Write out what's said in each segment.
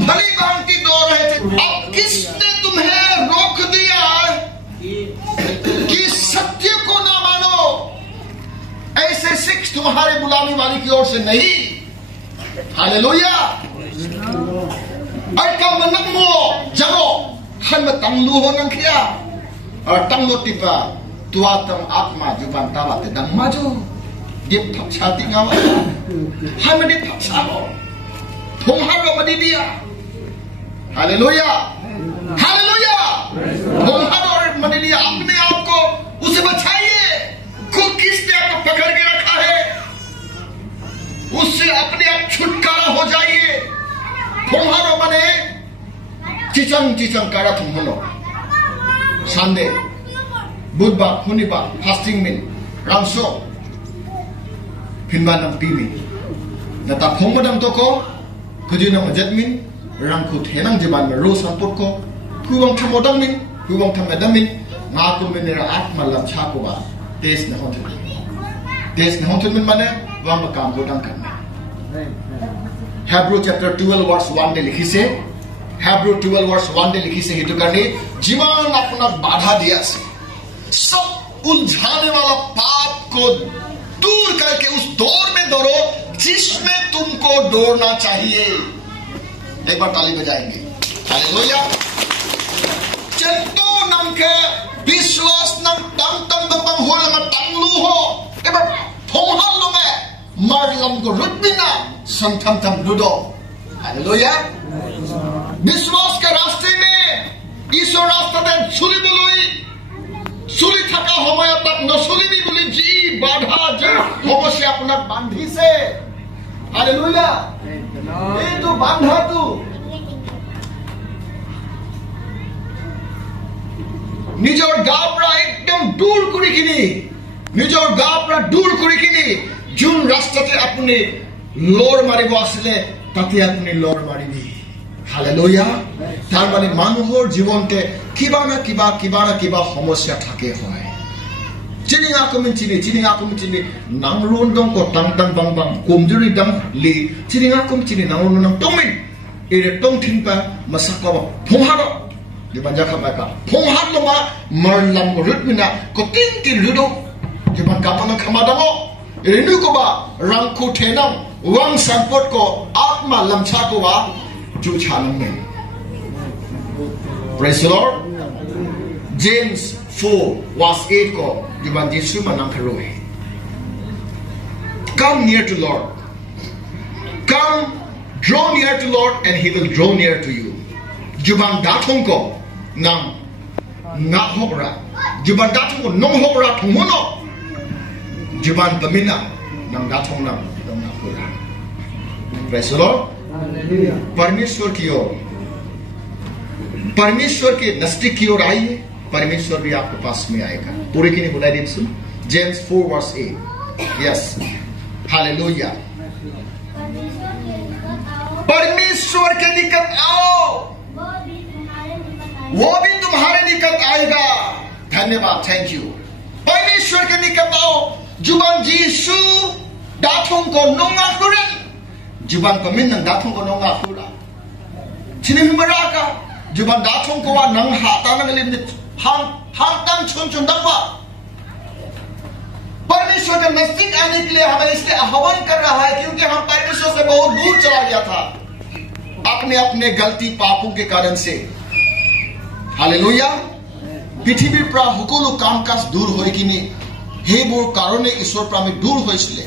भली भांति दौड़ रहे थे, अब किसने तुम्हें रोक दिया कि सत्य को ना मानो? ऐसे सिख तुम्हारे बुलाने वाली की ओर से नहीं। हालेलुया। ऐका मनमो जगो खन में तंगलू हो नंखिया और तंगलो टिपा तुआ तम आत्मा जुबान तावाते दंग माजो ये फक्षा दिंगावा हम ने फक्षा हो तुम्हारो मनी दिया। Hallelujah, hallelujah. तुम्हारो मनी दिया। अपने आप को उसे बचाइए। को किसने आपको पकड़ के रखा है, उससे अपने आप छुटकारा हो जाइए। तुम्हारो मने चिचंग चिचंग कारा तुम होलो संडे बुधवार हुनिबार फास्टिंग में रामसो फिनबा नम पीमी नता फोमदम तो को कुजिनो मजदमिन रंगखु थेनंग जिबान में रो संपुट को कुवंग थमोदमिन कुवंग थमदमिन नाकु मिनेरा आत्मा लच्छा को बा देश न होते में माने वहां काम को दंग करना। Hebrew chapter 12 verse 1 ने लिखी से Hebrew 12 verse 1 ने लिखी से हितु करने जीवन अपना बाधा दिया से सब उलझाने वाला पाप को दूर करके उस दौर में दौड़ो जिसमें तुमको दौड़ना चाहिए। एक बार ताली बजाएंगे। हालेलुया। चंतो नम के विश्वास नम तम तम तम हो लम तंगलू हो एक बार फोहल लो में मरलम को रुद्बिना संथम थम लुडो। हालेलुया। विश्वास के रास्ते में ईश्वर रास्ता दे सुली बोलोई सुली थका होमय तक न सुली भी बोली जी बाधा जी होमो से अपना बांधी से। हालेलुया। ये तो बांधा तू निजर गापरा एकदम दूर कुड़ी किनी निजर गापरा दूर कुड़ी किनी जुन रास्ताते अपने लोर मारिब आसिले ताते अपने लोर मारिबी। हालेलुया। तार माने मानुहर जीवनते किबा ना किबा समस्या थाके হয় चिनिंगा कुमिचिनि नांगरुन दं को तंग तंग बंग बंग कुमजुरि दं li चिनिंगा कुमिचिनि नांगरुन दं तोमिन एरे तंग थिंपा मसका फुहारो di banjaka maka फुहार लमा मरलम रुतमिना को तिन रुदो जीवन कामना खमादमो एनु को बा रंगखु थेनम वांग संपट को आत्मा लमछा को बा Praise the Lord. James 4 verse 8 को जुबान यीशु मनाम करोगे। Come near to Lord. Come, draw near to Lord, and He will draw near to you. जुबान दातों को नाम ना होगा। जुबान दातों को नम होगा तुमनो। जुबान पमिना नाम दातों नाम ना होगा। Praise the Lord. परमेश्वर के नजदीक की ओर आइए, परमेश्वर भी आपके पास में आएगा। पूरे की नहीं बुलाई दी सुन। James 4 verse 8. Yes. Hallelujah. परमेश्वर के निकट आओ, वो भी तुम्हारे निकट आएगा। धन्यवाद, थैंक यू। परमेश्वर के निकट आओ, जुबान यीशु दातों को नोंगा कुरन जुबान पमिन नंग दातों को नोंगा कुरा चिनिम बराका जुबान दातों को वा नंग हाता नंग लिम हम तंग चुन दबा। परमेश्वर के नजदीक आने के लिए हमें इसलिए आह्वान कर रहा है क्योंकि हम परमेश्वर से बहुत दूर चला गया था अपने गलती पापों के कारण से। हालेलुया। पृथ्वी पर সকলো কাম কাজ দূর হয় কিনি হেবোৰ কাৰণে ঈশ্বৰ প্ৰামে দূৰ হয়েছিল।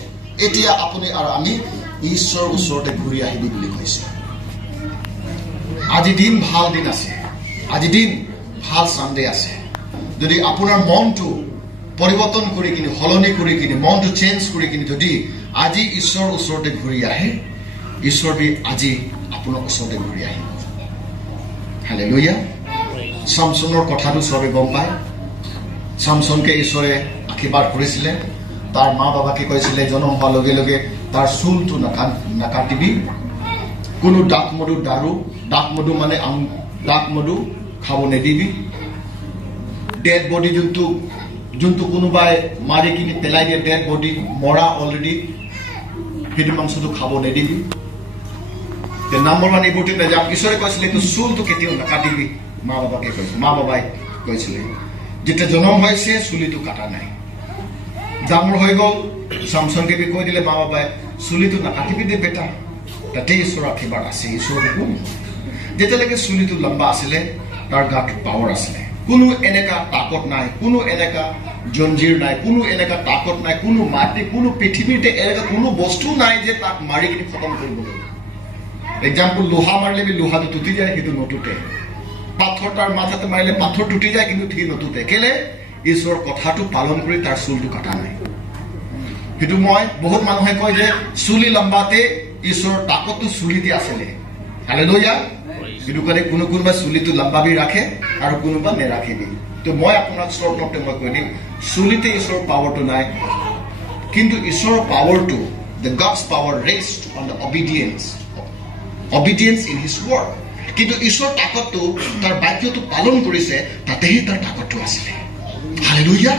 এতিয়া আপনি আৰ আমি ঈশ্বৰ ওচৰতে ঘূৰি আহিবি বুলি কৈছে। আজি দিন ভাল দিন আছে, আজি দিন ভাল সানডে আছে। যদি আপোনাৰ মনটো পৰিৱৰ্তন কৰি কিনি হলনি কৰি কিনি মনটো চেঞ্জ কৰি কিনি যদি আজি ঈশ্বৰ ওচৰতে ঘূৰি আহে, ঈশ্বৰ বি আজি আপোনাৰ ওচৰতে ঘূৰি আহিব। হালেলুয়া। সামসনৰ কথাটো সবে গম পায়। সামসনকে ঈশ্বৰে আশীৰ্বাদ কৰিছিলে। তাৰ মা বাবাকে কৈছিলে জন্ম হোৱাৰ লগে লগে তাৰ চুলটো নাকাটিবি, কোনো ডাক মধু মানে ডাক মধু খাব নিদিবি, ডেড বডি যোনটো কোনোবাই মাৰি কিনি পেলাই দিয়ে, ডেড বডি মৰা অলৰেডি সেইটো মাংসটো খাব নিদিবি। নম্বৰ 1 এইবোৰতে নাযাম ঈশ্বৰে কৈছিলে কিন্তু চুলটো কেতিয়াও নাকাটিবি মা বাবাকে কৈছে মা বাবাই কৈছিলে যেতিয়া জন্ম হৈছে চুলিটো কাটা নাই ডাঙৰ হৈ গ'ল সামসনকে বি কৈ দিলে মা বাবাই চুলিটো নাকাটিবি দে বেটা তাতে ঈশ্বৰৰ আশীৰ্বাদ আছে ঈশ্বৰৰ হুকুম যেতিয়ালৈকে চুলিটো লম্বা আছিলে তাৰ গাত পাৱাৰ আছিলে কোনো এনেকা তাকত নাই কোনো এনেকা জঞ্জিৰ নাই কোনো এনেকা তাকত নাই কোনো মাটি কোনো পৃথিৱীতে এনেকা কোনো বস্তু নাই যে তাক মাৰি কিনে খতম কৰিবলৈ এক্সাম্পল লোহা মাৰিলে বি লোহাটো টুটি যায় কিন্তু নটুটে পাথৰ তাৰ মাথাতে মাৰিলে পাথৰ টুটি যায় কিন্তু ঠিক নটুটে কেলে ঈশ্বৰৰ কথাটো পালন কৰি তাৰ চুলটো কাটা নাই কিন্তু মই বহুত মানুহে কয় যে চুলি লম্বাতে ঈশ্বৰৰ তাকতটো চুলিতে আছিলে হালেলুয়া কিন্তু কলে কোনো কোনোবা চুলিটো লম্বা বি ৰাখে আৰু কোনোবা নেৰাখে বি তো মই আপোনাক শ্বৰ্টতে মই কৈ দিম চুলিতে ঈশ্বৰৰ পাৱাৰটো নাই কিন্তু ঈশ্বৰৰ পাৱাৰটো the God's power rests on the obedience in his word কিন্তু ঈশ্বৰ তাকতটো তাৰ বাক্যটো পালন কৰিছে তাতেই তাৰ তাকতটো আছিলে হালেলুয়া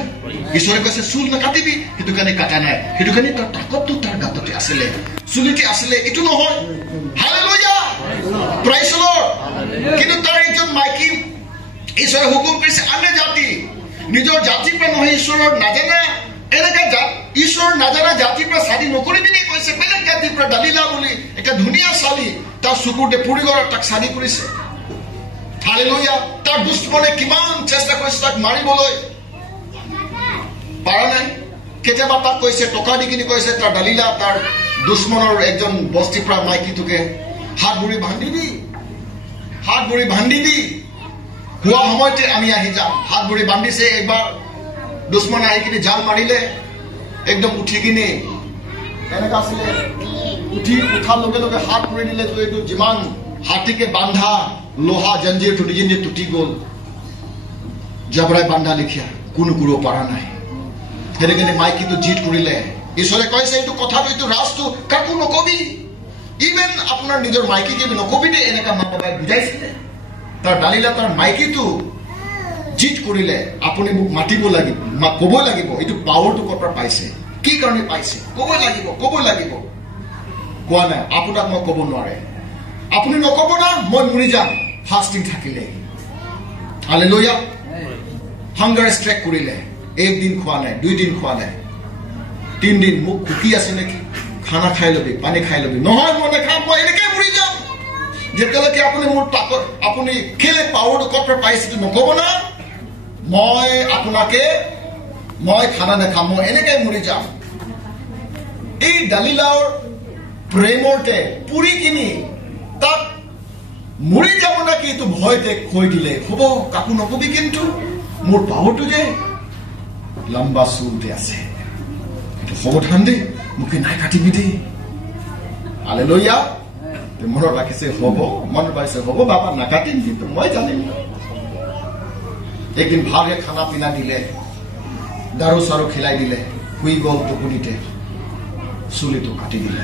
ঈশ্বৰে কৈছে চুল নাকাটিবি সেইটো কাৰণে কাটা নাই সেইটো কাৰণে তাৰ তাকতটো তাৰ গাততে আছিলে চুলিতে আছিলে এটো নহয় হালেলুয়া প্ৰাইজ দ্য লৰ্ড কিন্তু তাৰ একজন মাইকী ঈশ্বৰে হুকুম কৰিছে আনে জাতি নিজৰ জাতিৰ পৰা নহয় ঈশ্বৰৰ নাজানা এনেকা ঈশ্বৰ নাজানা জাতিৰ পৰা চালি নকৰিবি নে কৈছে বেলেগ জাতিৰ পৰা দালিলা বুলি এটা ধুনীয়া চালি তাৰ চকুতে পুৰি গ'ল তাক চালি কৰিছে হালেলুয়া তাৰ দুশ্মনে কিমান চেষ্টা কৰিছে তাক মাৰিবলৈ পাৰা নাই কেতিয়াবা তাক কৈছে টকা দি কিনি কৈছে তাৰ দালিলা তাৰ দুশ্মনৰ একজন বস্তিৰ পৰা মাইকীটোকে হাত ভৰি বান্ধিবি হোৱা সময়তে আমি আহি যাম হাত ভৰি বান্ধিছে একবাৰ দুশ্মনে আহি কিনি জাল মাৰিলে একদম উঠি কিনি এনেকা আছিলে উঠাৰ লগে লগে হাত ভৰি দিলে এইটো যিমান হাতীকে বান্ধা লোহা জঞ্জিৰ টুটি গ'ল জবৰাই বান্ধা লিখিয়া কোনো কৰিব পৰা নাই সেনেকে মাইকীটো জিত কৰিলে ঈশ্বৰে কৈছে এইটো কথাটো এইটো ৰাজটো কাকো নকবি ইভেন আপোনাৰ নিজৰ মাইকীকে নকবি দে এনেকা মা বাবাই বুজাইছিলে তাৰ দালিলা তাৰ মাইকীটো জিত কৰিলে আপুনি মোক মাতিব লাগিব ক'ব লাগিব এইটো পাৱাৰটো ক'ৰ পৰা পাইছে কি কাৰণে পাইছে ক'ব লাগিব কোৱা নাই আপোনাক মই ক'ব নোৱাৰে আপুনি নক'ব না মই মৰি যাম ফাষ্টিং থাকিলে হালেলুয়া হাংগাৰ ষ্ট্ৰাইক কৰিলে একদিন খোৱা নাই 2 দিন খোৱা নাই 3 দিন মোক ভুকি আছে নেকি খানা খাই লবি পানী খাই লবি নহয় মই নাখাম মই এনেকৈ মৰি যাম যেতিয়ালৈকে আপুনি মোৰ তাকত আপুনি কেলে পাৱাৰটো ক'ৰ পৰা পাইছে নক'ব না মই খানা নাখাম মই এনেকৈ মৰি যাম এই দালিলাৰ প্ৰেমতে পুৰি কিনি তাক মৰি যাব নাকি এইটো ভয়তে কৈ দিলে হ'ব কাকো নকবি কিন্তু মোৰ পাৱাৰটো যে লম্বা চুলতে আছে এইটো সাৱধান দে মোকে নাই কাটিবি দে হালেলুয়া মনত ৰাখিছে মনত পাইছে হ'ব বাবা নাকাটিম কিন্তু মই জানিম একদিন ভালকে খানা পিনা দিলে দাৰু চাৰু খিলাই দিলে শুই গ'ল টোপনিতে চুলিটো কাটি দিলে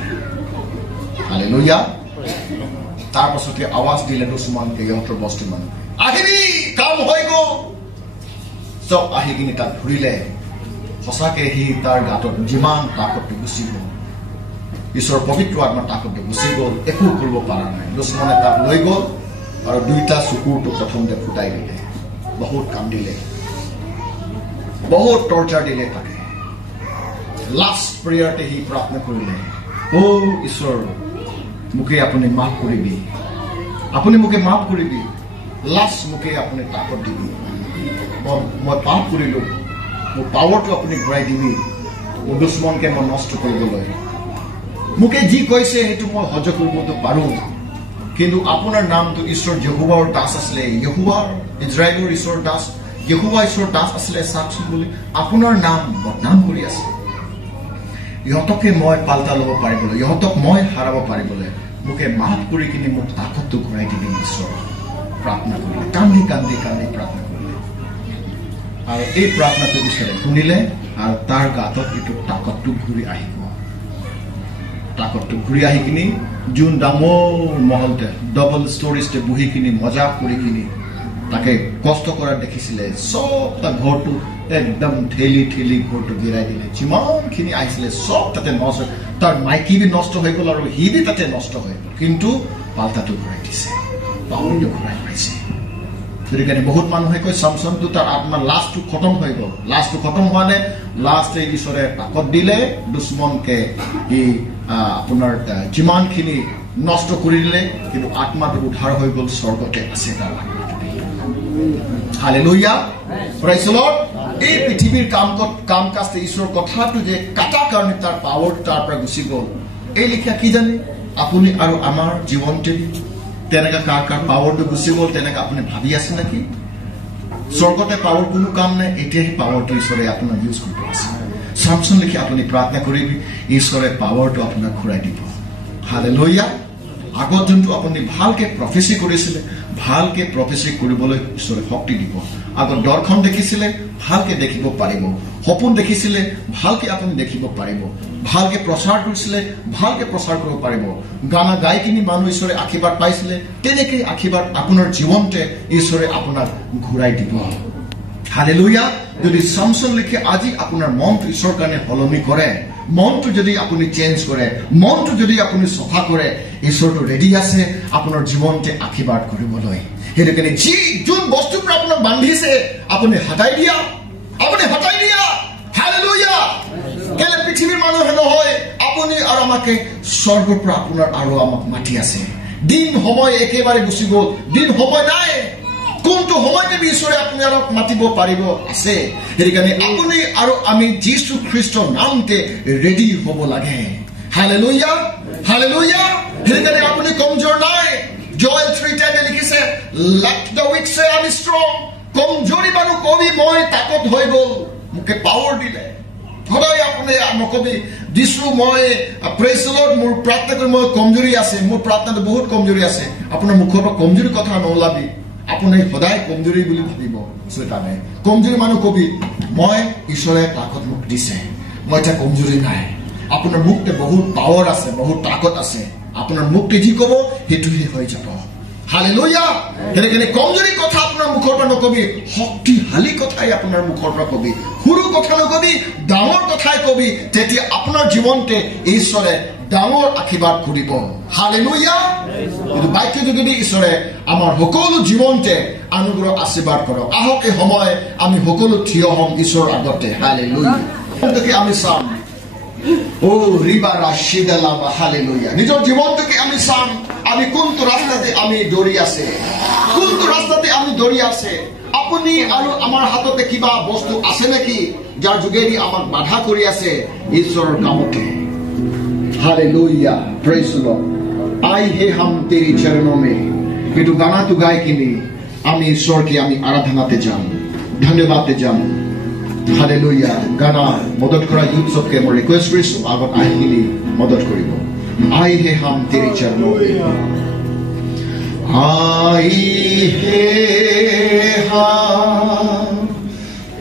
হালেলুয়া তাৰ পাছতে আৱাজ দিলে দুশ্মনকে ইহঁতৰ বস্তু মানুহ আহিবি কাম হৈ গ'ল চব আহি কিনি তাক ঘূৰিলে সঁচাকে সি তাৰ গাঁতত যিমান তাকতটো গুচি গ'ল ঈশ্বৰৰ পবিত্ৰ আত্মা তাকতটো গুচি গ'ল একো কৰিব পৰা নাই দুশ্মনে তাক লৈ গ'ল আৰু 2টা চকুৰটো প্ৰথমতে ফুটাই দিলে বহুত কান্দিলে বহুত টৰ্চাৰ দিলে তাকে লাষ্ট প্ৰেয়াৰতে সি প্ৰাৰ্থনা কৰিলে ঈশ্বৰ মোকে আপুনি মাফ কৰিবি লাষ্ট মোকে আপুনি তাকত দিবি মই পাপ কৰিলো মোৰ পাৱাৰটো আপুনি ঘূৰাই দিবি মোৰ দুশ্মনকে মই নষ্ট কৰিবলৈ মোকে যি কৈছে সেইটো মই সহ্য কৰিবতো পাৰোঁ কিন্তু আপোনাৰ নামটো ঈশ্বৰ যহোৱাৰ দাস আছিলে ইজৰাইলৰ ঈশ্বৰ দাস যহোৱা ঈশ্বৰ দাস আছিলে চাওকচোন বুলি আপোনাৰ নাম বদনাম কৰি আছে ইহঁতকে মই পাল্টা ল'ব পাৰিবলৈ ইহঁতক মই হাৰাব পাৰিবলৈ মোকে মাফ কৰি কিনি মোক তাকতটো ঘূৰাই দিবি ঈশ্বৰ প্ৰাৰ্থনা কৰিলে কান্দি প্ৰাৰ্থনা কৰিলে আৰু এই প্ৰাৰ্থনাটো ঈশ্বৰে শুনিলে আৰু তাৰ গাঁতত এইটো তাকতটো ঘূৰি আহি কিনি যোন ডাঙৰ মহলতে ডবল ষ্টৰিজতে বহি কিনি মজাক কৰি কিনি তাকে কষ্ট কৰা দেখিছিলে সব তাৰ ঘৰটো একদম ঠেলি ঘৰটো গিৰাই দিলে যিমানখিনি আহিছিলে সব তাতে নষ্ট তাৰ মাইকী বি নষ্ট হৈ গ'ল আৰু সি বি তাতে নষ্ট হৈ গ'ল কিন্তু পাল্টাটো ঘূৰাই দিছে, পাৱৰটো ঘূৰাই পাইছে। গতিকে বহুত মানুহে কয় চামচনটো তাৰ আপোনাৰ লাষ্টটো খতম হৈ গ'ল। লাষ্টটো খতম হোৱা নাই, লাষ্টে ঈশ্বৰে তাকত দিলে, দুশ্মনকে ই আপোনাৰ যিমানখিনি নষ্ট কৰি দিলে, কিন্তু আত্মাটো উদ্ধাৰ হৈ গ'ল, স্বৰ্গতে আছে তাৰ আত্মাটো। Hallelujah, praise the Lord. এই পৃথিৱীৰ কাম কাজ ঈশ্বৰৰ কথাটো যে কাটা কাৰণে তাৰ পাৱাৰ তাৰ পৰা গুচি গ'ল। এই লিখা কি জানে আপুনি আৰু আমাৰ জীৱনতে তেনেকা কাৰ পাৱাৰটো গুচি গ'ল, তেনেকা আপুনি ভাবি আছে নেকি? স্বৰ্গতে পাৱাৰ কোনো কাম নাই, এতিয়াহে পাৱাৰটো ঈশ্বৰে আপোনাক ইউজ কৰিব আছে। চামচন লিখি আপুনি প্ৰাৰ্থনা কৰিবি, ঈশ্বৰে পাৱাৰটো আপোনাক ঘূৰাই দিব। হালেলুয়া। আগত যোনটো আপুনি ভালকে প্ৰফেচি কৰিছিলে, ভালকে প্ৰফেচি কৰিবলৈ ঈশ্বৰে শক্তি দিব। আগত দৰ্শন দেখিছিলে, ভালকে দেখিব পাৰিব। সপোন দেখিছিলে, ভালকে আপুনি দেখিব পাৰিব। ভালকে প্ৰচাৰ কৰিছিলে, ভালকে প্ৰচাৰ কৰিব পাৰিব। গানা গাই কিনি মানুহ ঈশ্বৰে আশীৰ্বাদ পাইছিলে, তেনেকৈ আশীৰ্বাদ আপোনাৰ জীৱনতে ঈশ্বৰে আপোনাক ঘূৰাই দিব। হালেলুয়া। যদি চামচন লিখে আজি আপোনাৰ মনটো ঈশ্বৰৰ কাৰণে সলনি কৰে, মনটো যদি আপুনি চেঞ্জ কৰে, মনটো যদি আপুনি চফা কৰে, ঈশ্বৰটো ৰেডি আছে আপোনাৰ জীৱনতে আশীৰ্বাদ কৰিবলৈ। সেইটো কাৰণে যোন বস্তুৰ পৰা আপোনাক বান্ধিছে আপুনি হটাই দিয়া, আপুনি হটাই দিয়া। হালেলুয়া। কেলে পৃথিৱীৰ মানুহে নহয়, আপুনি আৰু আমাকে স্বৰ্গৰ পৰা আপোনাৰ আৰু আমাক মাতি আছে। দিন সময় একেবাৰে গুচি গ'ল, দিন সময় নাই। কোনটো সময়তে ঈশ্বৰে আপুনি আৰু মাতিব পাৰিব আছে। সেইকাৰণে আপুনি আৰু আমি যীশু খ্ৰীষ্টৰ নামতে ৰেডি হ'ব লাগে। Hallelujah, hallelujah. সেইকাৰণে আপুনি কমজোৰ নাই। জয়েল 3:10 লিখিছে, let the weak say I am strong। কমজোৰি মানুহ কবি মই তাকত হৈ গ'ল, মোকে পাৱাৰ দিলে। সদায় আপুনি নকবি দিছো মই প্ৰেইজ দ্য লৰ্ড, মোৰ প্ৰাৰ্থনা কৰি মই কমজোৰি আছে, মোৰ প্ৰাৰ্থনাটো বহুত কমজোৰি আছে। আপোনাৰ মুখৰ পৰা কমজোৰি কথা নোলাবি, আপুনি সদায় কমজোৰি বুলি ভাবিব। কমজোৰি মানুহ কবি মই ঈশ্বৰে তাকত মোক দিছে, মই এতিয়া কমজোৰি নাই। আপোনাৰ মুখতে বহুত পাৱাৰ আছে, বহুত তাকত আছে। আপোনাৰ মুখতে যি কব সেইটোহে হৈ যাব। হালেলুয়া। সেইকাৰণে কমজোৰি কথা আপোনাৰ মুখৰ পৰা নকবি, শক্তিশালী কথাই আপোনাৰ মুখৰ পৰা কবি। সৰু কথা নকবি, ডাঙৰ কথাই কবি, তেতিয়া আপোনাৰ জীৱনতে ঈশ্বৰে ডাঙৰ আশীৰ্বাদ কৰিব। হালেলুয়া। কিন্তু বাক্য যোগেদি ঈশ্বৰে আমাৰ সকলো জীৱনতে অনুগ্ৰহ আশীৰ্বাদ কৰক। আহক এই সময় আমি সকলো থিয় হম ঈশ্বৰৰ আগতে। হালেলুয়া। আমি চাম নিজৰ জীৱনটোকে আমি চাম, আমি কোনটো ৰাস্তাতে আমি দৌৰি আছে, কোনটো ৰাস্তাতে আমি দৌৰি আছে। আপুনি আৰু আমাৰ হাততে কিবা বস্তু আছে নেকি যাৰ যোগেদি আমাক বাধা কৰি আছে ঈশ্বৰৰ কামতে? Hallelujah, praise the Lord. আই হে হাম তেৰি চৰণোं মে, এইটো গানাটো গাই কিনি আমি ঈশ্বৰকে আমি আৰাধনাতে যাম, ধন্যবাদতে যাম। হালেলুয়া। গানা মদত কৰা ইউথ সবকে মই ৰিকুৱেষ্ট কৰিছো আগত আহি কিনি মদত কৰিব। আই হে হাম তেৰি চৰণোं মে, আই হে হাম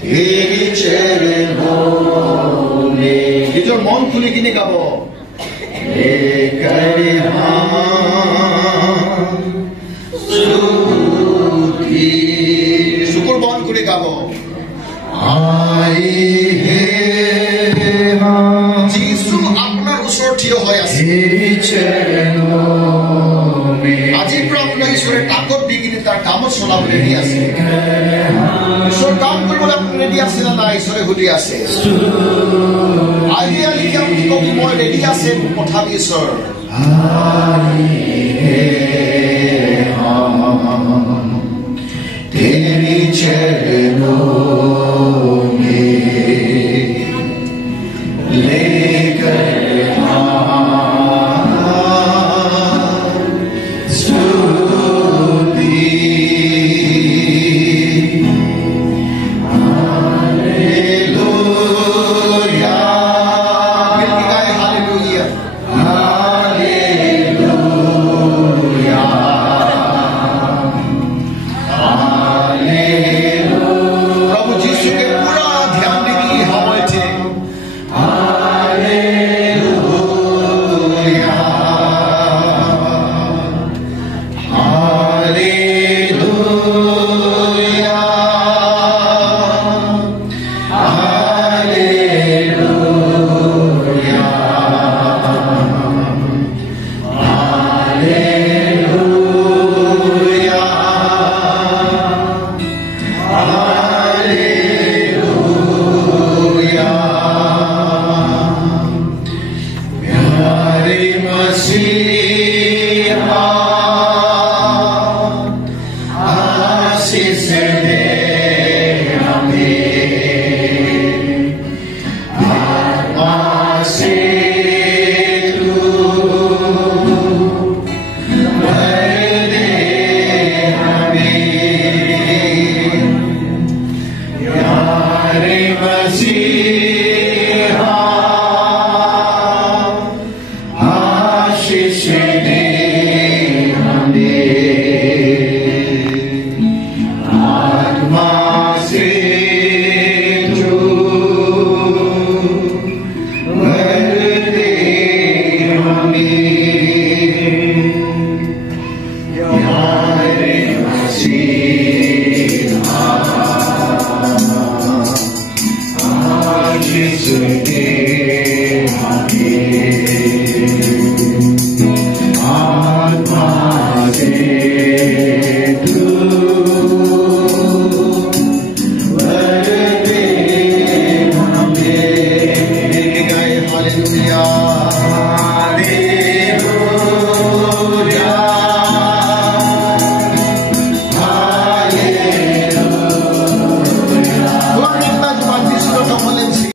তেৰি চৰণোं মে। নিজৰ মন খুলি কিনি গাব। শুকুৰ বন কৰি গাব। যীশু আপোনাৰ ওচৰত থিয় হৈ আছে। আজিৰ পৰা আপোনাৰ ঈশ্বৰে তাকত দি কিনে তাৰ কামত চলাবলৈ ৰেডি আছে। ঈশ্বৰ কাম কৰিবলৈ আপুনি ৰেডি আছে না নাই? ঈশ্বৰে সুধি আছে। কবি মই ৰেডি আছে, মোক পঠাবি ঈশ্বৰ। তেৰি চৰণোं মে লেকৰ स्तुति। हालेलुया। हालेलुया। हालेलुया। Jesus.